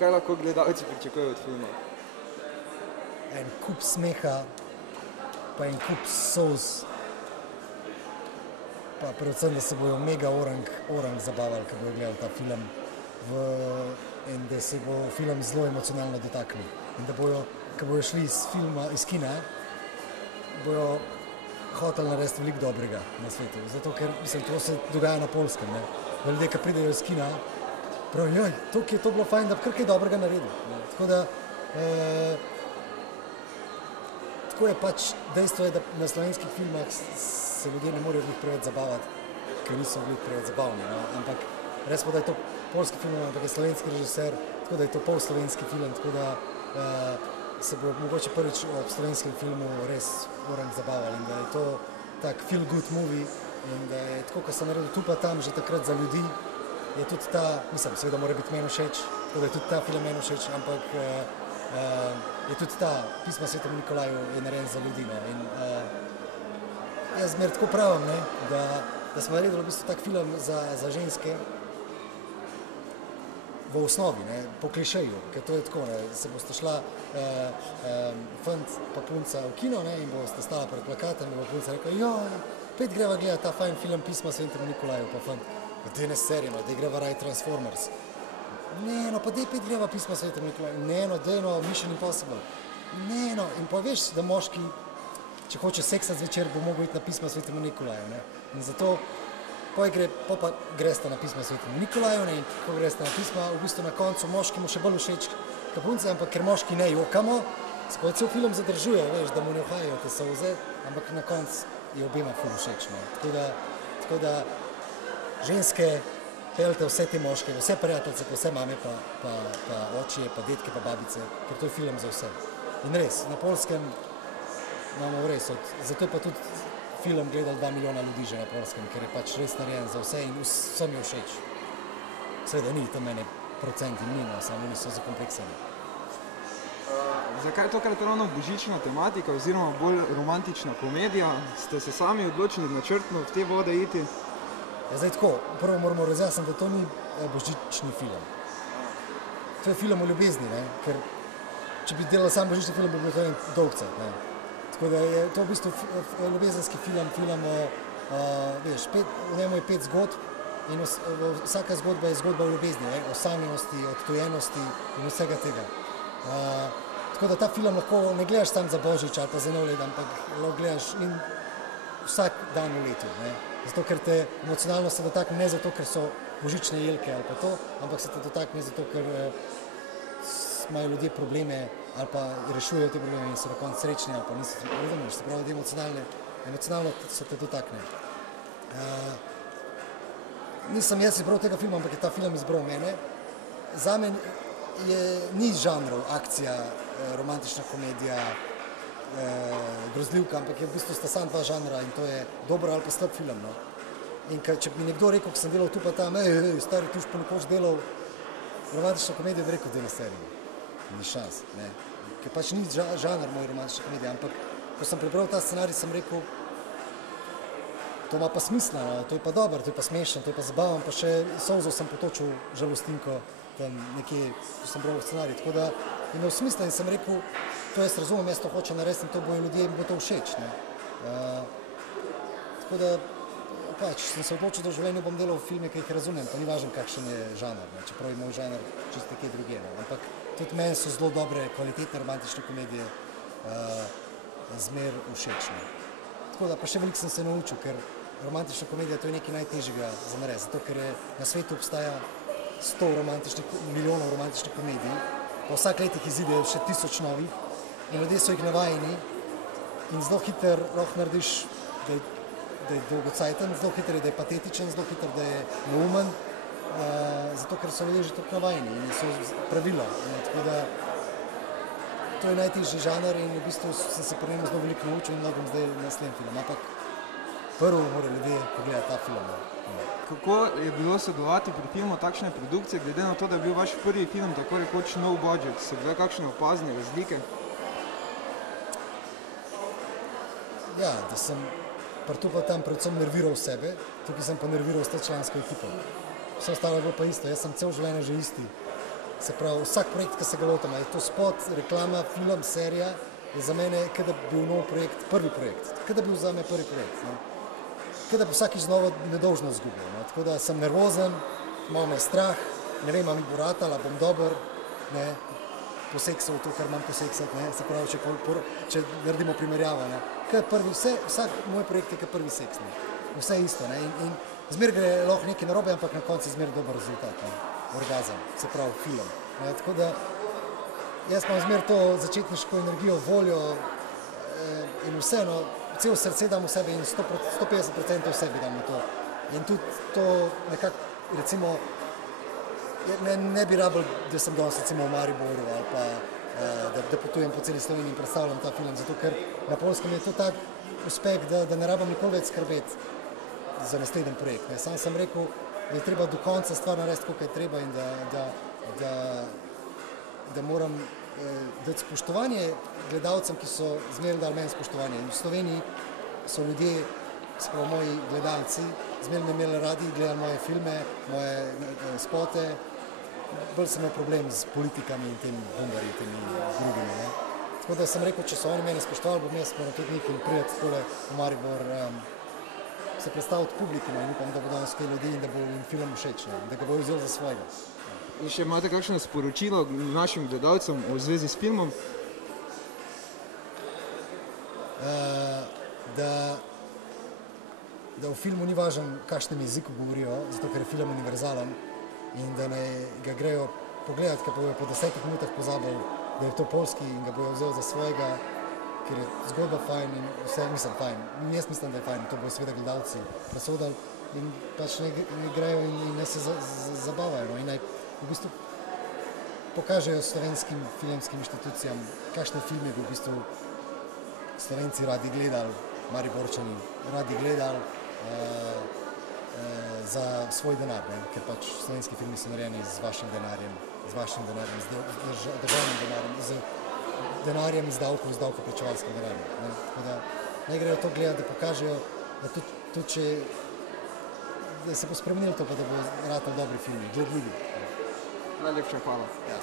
kaj lahko gledalci pričakujejo od filma? En kup smeha, pa en kup solz, pa predvsem, da se bojo mega orang zabavali, ko bojo gledali ta film in da se bo film zelo emocionalno dotaknil. In da bojo, ko bojo šli iz kina, bojo hoteli narediti veliko dobrega na svetu. Zato, ker mislim, to se dogaja na Poljskem, ne. Da ljudje, ki pridejo iz kina, pravijo, joj, tukaj je to bilo fajn, da bi kar kaj dobrega naredil. Ne. Tako da, tako je pač, dejstvo je, da na slovenskih filmah se ljudje ne morejo njih preveč zabavati, ker niso bili preveč zabavni, no. Ampak res pa, da je to poljski film, ampak je slovenski režiser, tako da je to pol slovenski film, tako da se bo mogoče prvič ob slovenskem filmu res orang zabavali in da je to tak feel good movie in da je tako, ko sem naredil tu pa tam že takrat za ljudi, je tudi ta, mislim, seveda mora biti meni všeč, tako da je tudi ta film meni všeč, ampak je tudi ta Pisma svetemu Nikolaju je narejen za ljudi, no. In jaz zmer tako pravim, ne, da smo naredili v bistvu tak film za ženske v osnovi, ne, po klišeju, ker to je tako, ne, se boste šla fant pa punca v kino, ne, in boste stala pred plakatom in bo punca rekla, joj, pet greva gledati ta fajn film Pisma svetemu Nikolaju, pa fant, dej ne serimo, dej greva raj Transformers. Ne, no, pa dej pet greva Pisma svetemu Nikolaju, ne, no, dej no, Mission Impossible. Ne, no, in pa veš, da moški, če hoče seksati zvečer, bo mogel iti na Pisma svetemu Nikolaju, ne, in zato pa greste na Pisma svetemu Nikolaju, ne, in ko greste na pisma, v bistvu na koncu moški mu še bolj všeč kot punce, ampak ker moški ne jokamo, se pa cel film zadržuje, veš, da mu ne uhajajo te solze, ampak na koncu je obema ful všeč, no. Tako da ženske peljte vse te moške, vse prijateljce, vse mame, pa očije, pa detke, pa babice, ker to je film za vse. In res, na Poljskem imamo res, zato je pa tudi film gledal 2 milijona ljudi že na Poljskem, ker je pač res narejen za vse in vsem je všeč. Seveda ni tam mene procenti, ni, no, samo oni so zakompleksani. Zakaj tokrat ravno božična tematika oziroma bolj romantična komedija? Ste se sami odločili načrtno v te vode iti? Ja, zdaj tako, prvo moramo razjasniti, da to ni božični film. To je film o ljubezni, ne, ker če bi delal sam božični film, bi bil to en dolgcet, ne. Tako da je to v bistvu ljubezenski film, veš, v njemu je 5 zgodb in vsaka zgodba je zgodba o ljubezni, ne, o sanjenosti, odtujenosti in vsega tega. Tako da ta film lahko ne gledaš sam za Božič ali pa za nov let, ampak lahko gledaš in vsak dan v letu, ne. Zato, ker te emocionalno se dotakne, ne zato, ker so božične jelke ali pa to, ampak se te dotakne zato, ker imajo ljudje probleme ali pa rešujejo te probleme in so na koncu srečni ali pa niso, razumeš, se pravi, da emocionalno se te dotakne. Nisem jaz izbral tega filma, ampak je ta film izbral mene. Zame ni žanrov akcija, romantična komedija, grozljivka, ampak je v bistvu sta samo 2 žanra in to je dober ali pa slab film, no. In če bi nekdo rekel, ko sem delal tu pa tam, stari, tu pa nekoč delal romantično komedijo, bi rekel, da na seriji. Ni šans, ne. Ker pač ni žanr moj romantična komedija, ampak ko sem prebral ta scenarij, sem rekel, to ima pa smisla, no, to je pa dobro, to je pa smešno, to je pa zabavan, pa še solzo sem potočil žalostinko tam nekje, ko sem bral scenarij, tako da je imel smisla in sem rekel, to jaz razumem, jaz to hočem narediti in to bojo ljudje, jim bo to všeč, ne. Tako da pač sem se odločil, da v življenju bom delal filme, ki jih razumem, pa ni važno, kakšen je žanr, ne, čeprav je moj žanr čisto nekaj druge, no. Ampak tudi meni so zelo dobre, kvalitetne romantične komedije zmer všeč, ne. Tako da pa še veliko sem se naučil, ker romantična komedija to je nekaj najtežjega za narediti, zato ker na svetu obstaja 100 milijonov romantičnih komedij, pa vsak let jih izide še 1000 novih in ljudje so jih navajeni in zelo hitro lahko narediš, da je dolgocajten, zelo hitro je, da je patetičen, zelo hitro, da je neumen, zato ker so ljudje že tako navajeni in so pravila. Tako da to je najtežji žanr in v bistvu sem se pri njemu zelo veliko naučil in mogem zdaj naslednji film, ampak prvo morajo ljudje pogledati ta film. Kako je bilo sodelovati pri filmu takšne produkcije, glede na to, da je bil vaš prvi film tako rekoč no budget, so bile kakšne opazne razlike? Ja, da sem tu pa tam predvsem nerviral sebe, tukaj sem pa nerviral 100-člansko ekipo. Vse ostalo je bilo pa isto, jaz sem cel življenje že isti. Se pravi, vsak projekt, ki se ga lotim, je to spot, reklama, film, serija, je za mene, kot da bi bil nov projekt, prvi projekt, kot da bi bil za me prvi projekt. Ne. Kot da bi vsakič znova nedolžno izgubil. Ne. Tako da sem nervozen, malo me je strah, ne vem, ali mi bo ratal, ali bom dober, ne. Poseksal to, kar imam poseksati, ne. Se pravi, če naredimo primerjavo. Ne. Vsak moj projekt je kot prvi seks. Ne. Vse isto. Ne. In zmer gre lahko nekaj narobe, ampak na koncu je zmer dober rezultat. Ne. Orgazem, se pravi film. Ne. Tako da jaz imam zmer to začetniško energijo, voljo in vseeno, cel srce dam v sebe in 150% v sebi dam v to. In tudi to nekako, recimo, ne bi rabil, da sem danes recimo v Mariboru ali pa da potujem po celi Sloveniji in predstavljam ta film, zato ker na Poljskem je to tak uspeh, da ne rabim nikoli več skrbeti za naslednji projekt. Ne. Sam sem rekel, da je treba do konca stvar narediti, koliko je treba in da moram dati spoštovanje gledalcem, ki so zmeraj dali meni spoštovanje. In v Sloveniji so ljudje, sprav moji gledalci, zmeraj me imeli radi, gledali moje filme, moje spote. Bolj sem imel problem z politikami in tem bombarji, temi drugimi. Ne. Tako da sem rekel, če so oni mene spoštovali, bom jaz moram tudi nekaj priti takole v Maribor, se predstaviti publikum in upam, da bo danes kaj ljudi in da bo jim film všeč, ne, da ga bo vzel za svojega. In še imate kakšno sporočilo našim gledalcem v zvezi s filmom? Da v filmu ni važno, kakšnem jeziku govorijo, zato ker je film univerzalen in da ne ga grejo pogledati, ker bojo po 10 minutah pozabili, da je to poljski in ga bojo vzel za svojega, ker je zgodba fajn in vse mislim fajn. Jaz mislim, da je fajn, to bojo seveda gledalci presodali in pač ne grejo in ne se zabavajo. In naj v bistvu pokažejo slovenskim filmskim inštitucijam, kakšne filme bi v bistvu Slovenci radi gledali, Mariborčani radi gledali za svoj denar, ne? Ker pač slovenski filmi so narejeni z vašim denarjem, z državnim denarjem, z denarjem iz davkoplačevalskim denarjem. Ne? Tako da ne grejo to gledati, da pokažejo, da tudi če da se bo spremenilo to, pa da bo ratal dobri filmi, gledljivi. Najlepša hvala. Ja.